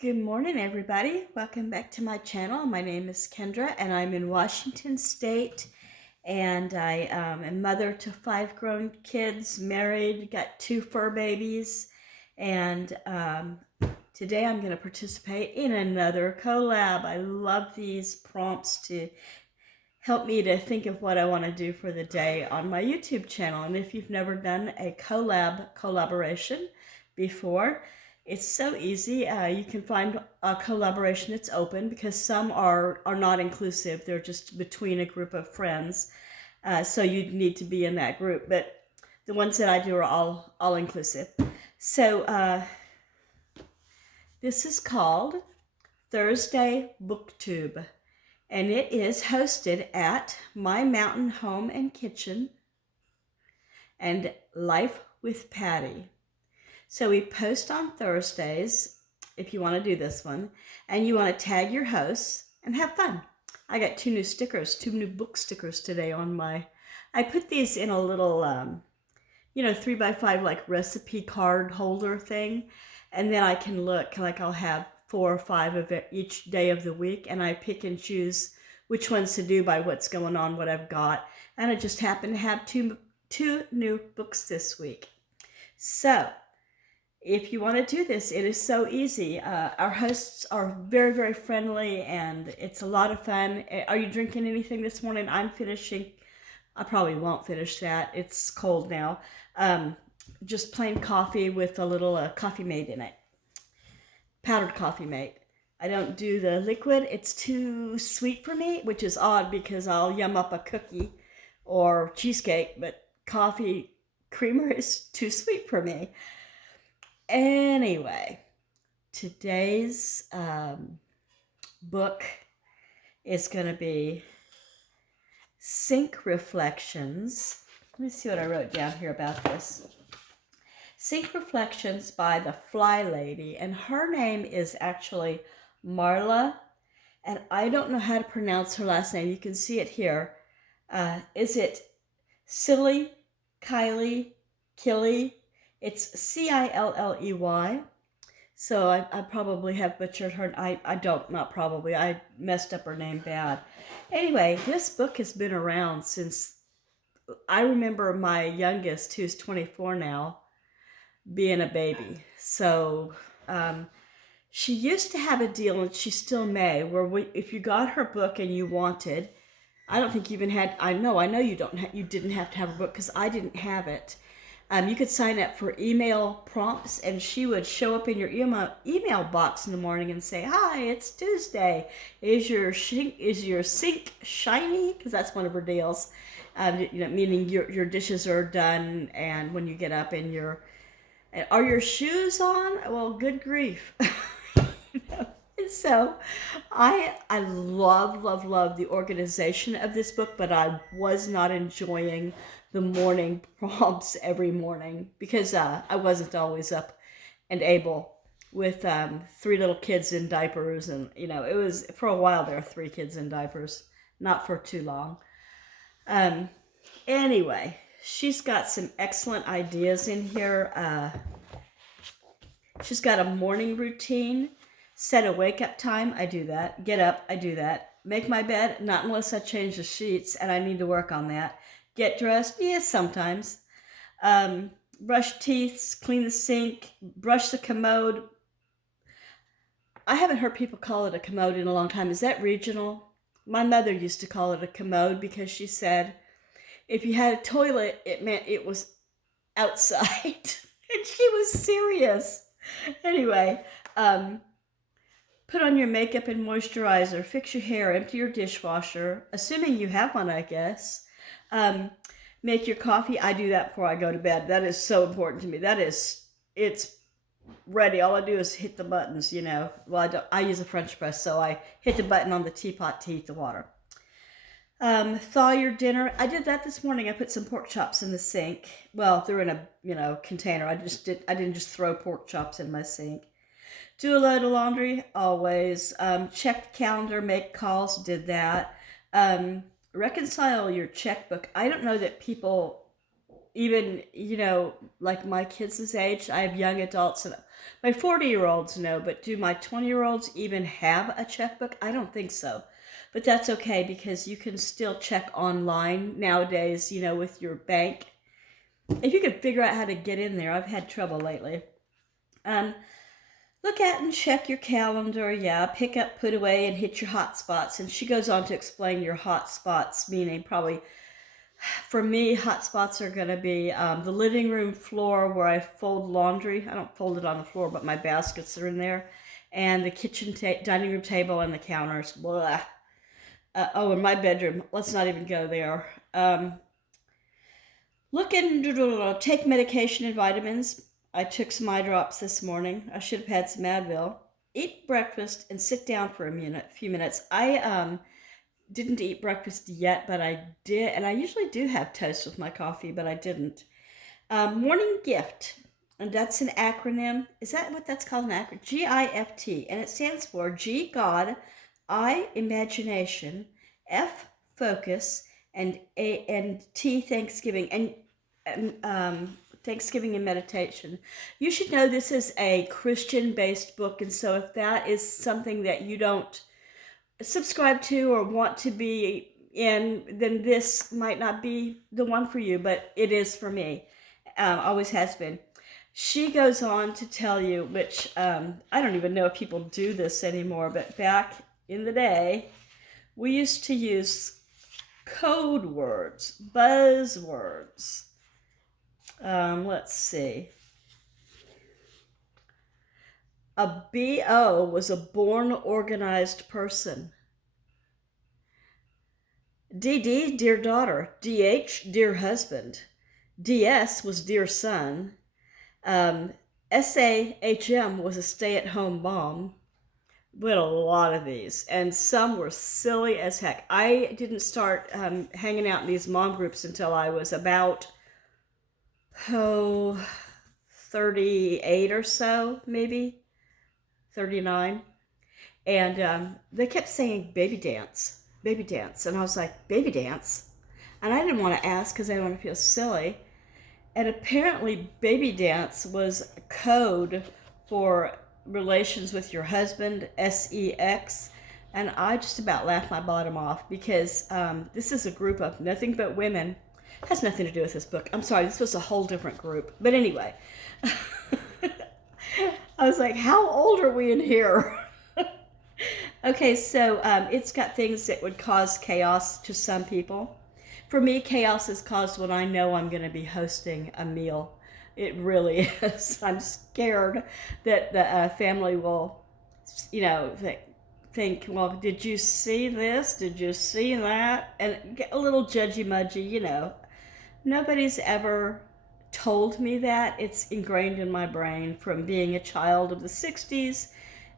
Good morning, everybody. Welcome back to my channel. My name is Kendra, and I'm in Washington State. And I am mother to 5 grown kids, married, got 2 fur babies. And today I'm going to participate in another collab. I love these prompts to help me to think of what I want to do for the day on my YouTube channel. And if you've never done a collaboration before, it's so easy. You can find a collaboration that's open because some are not inclusive. They're just between a group of friends. So you need to be in that group. But the ones that I do are all inclusive. So this is called Thursday Booktube. And it is hosted at My Mountain Home and Kitchen and Life with Patty. So we post on Thursdays, if you want to do this one, and you want to tag your hosts and have fun. I got 2 new stickers, 2 new book stickers today on my, I put these in a little, 3x5 like recipe card holder thing. And then I can look, like I'll have 4 or 5 of it each day of the week, and I pick and choose which ones to do by what's going on, what I've got. And I just happen to have two new books this week. So if you want to do this, it is so easy. Our hosts are very, very friendly, and it's a lot of fun. Are you drinking anything this morning? I'm finishing. I probably won't finish that. It's cold now. Just plain coffee with a little coffee mate in it. Powdered coffee mate. I don't do the liquid. It's too sweet for me, which is odd because I'll yum up a cookie or cheesecake, but coffee creamer is too sweet for me. Anyway, today's book is going to be Sink Reflections. Let me see what I wrote down here about this. Sink Reflections by the Fly Lady, and her name is actually Marla, and I don't know how to pronounce her last name. You can see it here. Is it Silly, Kylie, Killy? It's Cilley. So I probably have butchered her. Not probably. I messed up her name bad. Anyway, this book has been around since I remember my youngest, who's 24 now, being a baby. So she used to have a deal, and she still may, where if you got her book and you wanted, I don't think you even had, I know you didn't have to have a book because I didn't have it. You could sign up for email prompts, and she would show up in your email box in the morning and say, "Hi, it's Tuesday. Is your sink shiny?" Because that's one of her deals. Meaning your dishes are done, and when you get up, and are your shoes on? Well, good grief. So I love the organization of this book, but I was not enjoying the morning prompts every morning because I wasn't always up and able with 3 little kids in diapers, and it was, for a while there, 3 kids in diapers, not for too long. Anyway, she's got some excellent ideas in here. She's got a morning routine. Set a wake-up time, I do that. Get up, I do that. Make my bed, not unless I change the sheets, and I need to work on that. Get dressed, yes, sometimes. Brush teeth, clean the sink, brush the commode. I haven't heard people call it a commode in a long time. Is that regional? My mother used to call it a commode because she said if you had a toilet, it meant it was outside. And she was serious. Anyway, put on your makeup and moisturizer, fix your hair, empty your dishwasher, assuming you have one, I guess. Make your coffee. I do that before I go to bed. That is so important to me. It's ready. All I do is hit the buttons, Well, I use a French press, so I hit the button on the teapot to heat the water. Thaw your dinner. I did that this morning. I put some pork chops in the sink. Well, they're in a container. I didn't just throw pork chops in my sink. Do a load of laundry, always. Check the calendar, make calls, did that. Reconcile your checkbook. I don't know that people, even, like my kids' age, I have young adults, and My 40-year-olds know, but do my 20-year-olds even have a checkbook? I don't think so. But that's okay because you can still check online nowadays, with your bank. If you could figure out how to get in there, I've had trouble lately. Look at and check your calendar. Yeah, pick up, put away, and hit your hot spots. And she goes on to explain your hot spots, meaning probably, for me, hot spots are going to be the living room floor where I fold laundry. I don't fold it on the floor, but my baskets are in there. And the kitchen, dining room table, and the counters. Blah. And my bedroom. Let's not even go there. Take medication and vitamins. I took some eye drops this morning. I should have had some Advil. Eat breakfast and sit down for a few minutes. I didn't eat breakfast yet, but I did, and I usually do have toast with my coffee, but I didn't. Morning gift, and that's an acronym. Is that what that's called? An acronym? GIFT, and it stands for G, God, I, imagination, F, focus, and T, Thanksgiving, and Thanksgiving and meditation. You should know this is a Christian-based book, and so if that is something that you don't subscribe to or want to be in, then this might not be the one for you, but it is for me. Always has been. She goes on to tell you, which I don't even know if people do this anymore, but back in the day, we used to use code words, buzzwords. Let's see. A BO was a born organized person. DD, dear daughter. DH, dear husband. DS was dear son. SAHM was a stay-at-home mom. We had a lot of these, and some were silly as heck. I didn't start hanging out in these mom groups until I was about 38 or so, maybe 39. And they kept saying baby dance, and I was like, baby dance? And I didn't want to ask because I didn't want to feel silly. And apparently baby dance was a code for relations with your husband, sex. And I just about laughed my bottom off because this is a group of nothing but women. It has nothing to do with this book. I'm sorry, this was a whole different group. But anyway, I was like, how old are we in here? Okay, so it's got things that would cause chaos to some people. For me, chaos is caused when I know I'm going to be hosting a meal. It really is. I'm scared that the family will, think, well, did you see this? Did you see that? And get a little judgy-mudgy, Nobody's ever told me that. It's ingrained in my brain from being a child of the 60s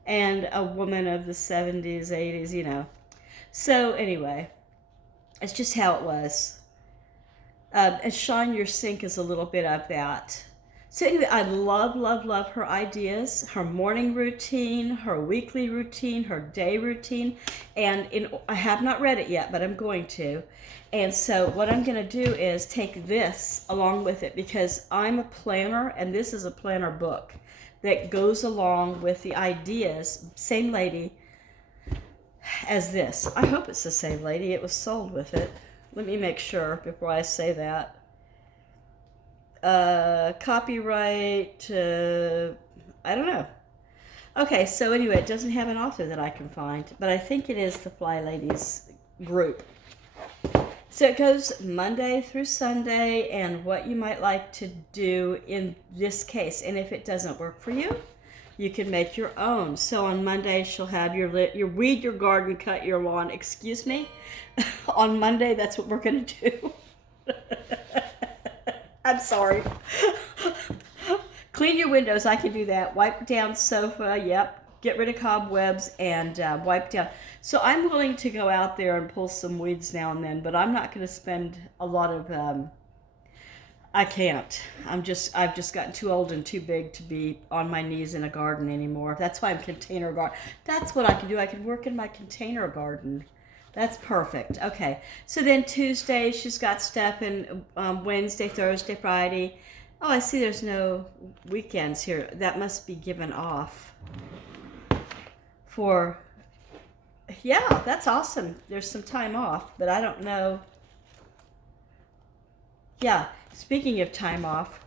and a woman of the 70s, 80s, So anyway, it's just how it was. And Shine Your Sink is a little bit of that. So anyway, I love, love, love her ideas, her morning routine, her weekly routine, her day routine. And I have not read it yet, but I'm going to. And so what I'm going to do is take this along with it because I'm a planner, and this is a planner book that goes along with the ideas, same lady as this. I hope it's the same lady. It was sold with it. Let me make sure before I say that. Copyright, I don't know. Okay, so anyway, it doesn't have an author that I can find, but I think it is the Fly Ladies group. So it goes Monday through Sunday, and what you might like to do in this case. And if it doesn't work for you, you can make your own. So on Monday, she'll have your weed your garden, cut your lawn. Excuse me? On Monday, that's what we're going to do. I'm sorry. Clean your windows. I can do that. Wipe down sofa. Yep. Get rid of cobwebs and wipe down. So I'm willing to go out there and pull some weeds now and then, but I'm not going to spend a lot of. I can't. I've just gotten too old and too big to be on my knees in a garden anymore. That's why I'm container garden. That's what I can do. I can work in my container garden. That's perfect. Okay. So then Tuesday, she's got stuff, and Wednesday, Thursday, Friday. Oh, I see there's no weekends here. That must be given off for, yeah, that's awesome. There's some time off, but I don't know. Yeah, speaking of time off,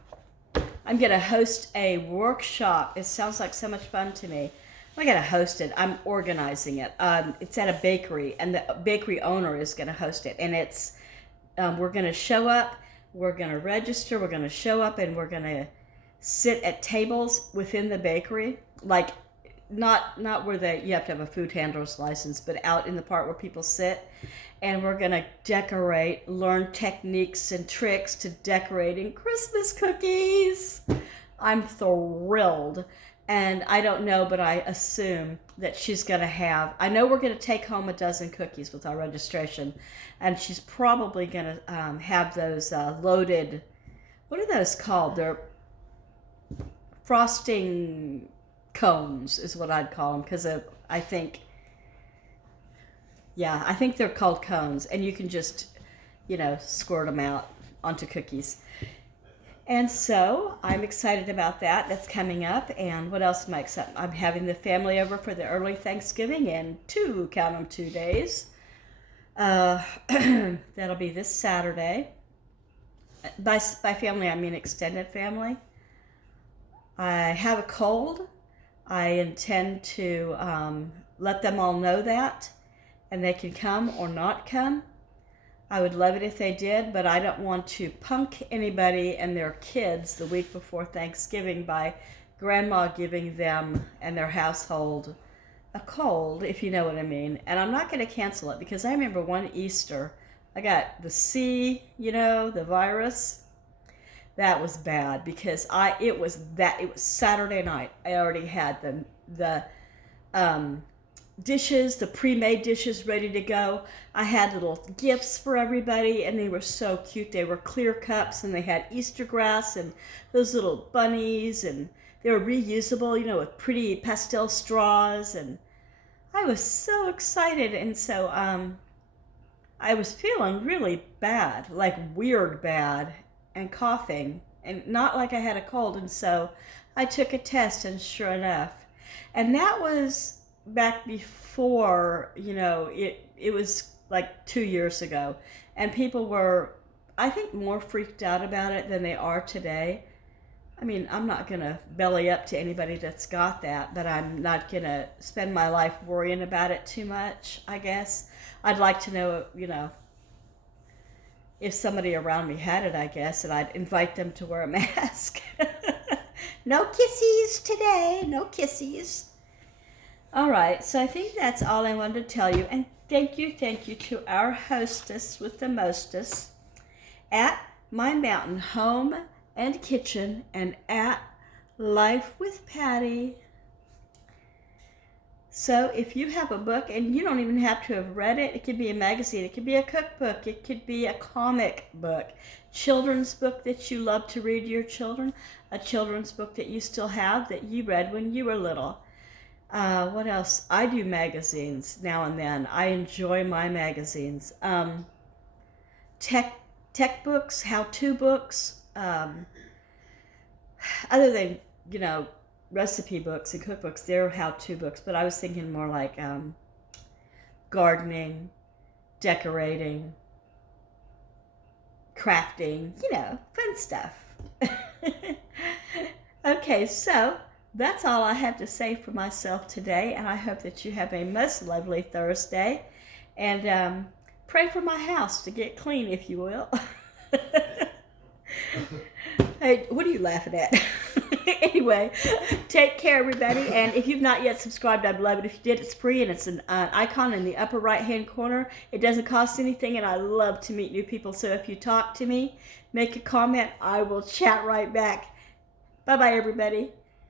I'm going to host a workshop. It sounds like so much fun to me. I'm going to host it. I'm organizing it. It's at a bakery, and the bakery owner is going to host it. And it's we're going to show up. We're going to register. We're going to show up, and we're going to sit at tables within the bakery, like not where you have to have a food handler's license, but out in the part where people sit. And we're going to decorate, learn techniques and tricks to decorating Christmas cookies. I'm thrilled. And I don't know, but I assume that she's going to I know we're going to take home a dozen cookies with our registration. And she's probably going to have those loaded, what are those called? They're frosting cones is what I'd call them, because I think they're called cones, and you can just, squirt them out onto cookies. And so I'm excited about that. That's coming up. And what else am I excited? I'm having the family over for the early Thanksgiving in 2 days. That'll be this Saturday. By family, I mean extended family. I have a cold. I intend to let them all know that, and they can come or not come. I would love it if they did, but I don't want to punk anybody and their kids the week before Thanksgiving by grandma giving them and their household a cold, if you know what I mean. And I'm not going to cancel it, because I remember one Easter, I got the the virus. That was bad, because it was Saturday night. I already had the dishes, the pre-made dishes ready to go. I had little gifts for everybody, and they were so cute. They were clear cups, and they had Easter grass and those little bunnies, and they were reusable, with pretty pastel straws. And I was so excited. And so I was feeling really bad, like weird bad, and coughing, and not like I had a cold. And so I took a test, and sure enough, and that was back before, it was like 2 years ago, and people were, I think, more freaked out about it than they are today. I mean, I'm not gonna belly up to anybody that's got that, but I'm not gonna spend my life worrying about it too much, I guess. I'd like to know, if somebody around me had it, I guess, and I'd invite them to wear a mask. No kissies today, no kissies. All right, so I think that's all I wanted to tell you. And thank you to our hostess with the mostest at My Mountain Home and Kitchen, and at Life with Patty. So if you have a book, and you don't even have to have read it, it could be a magazine, it could be a cookbook, it could be a comic book, children's book that you love to read to your children, a children's book that you still have that you read when you were little. What else? I do magazines now and then. I enjoy my magazines. Tech books, how-to books, other than, recipe books and cookbooks, they're how-to books, but I was thinking more like gardening, decorating, crafting, fun stuff. Okay, so that's all I have to say for myself today, and I hope that you have a most lovely Thursday, and pray for my house to get clean, if you will. Hey, what are you laughing at? Anyway, take care, everybody, and if you've not yet subscribed, I'd love it if you did. It's free, and it's an icon in the upper right-hand corner. It doesn't cost anything, and I love to meet new people, so if you talk to me, make a comment, I will chat right back. Bye-bye, everybody.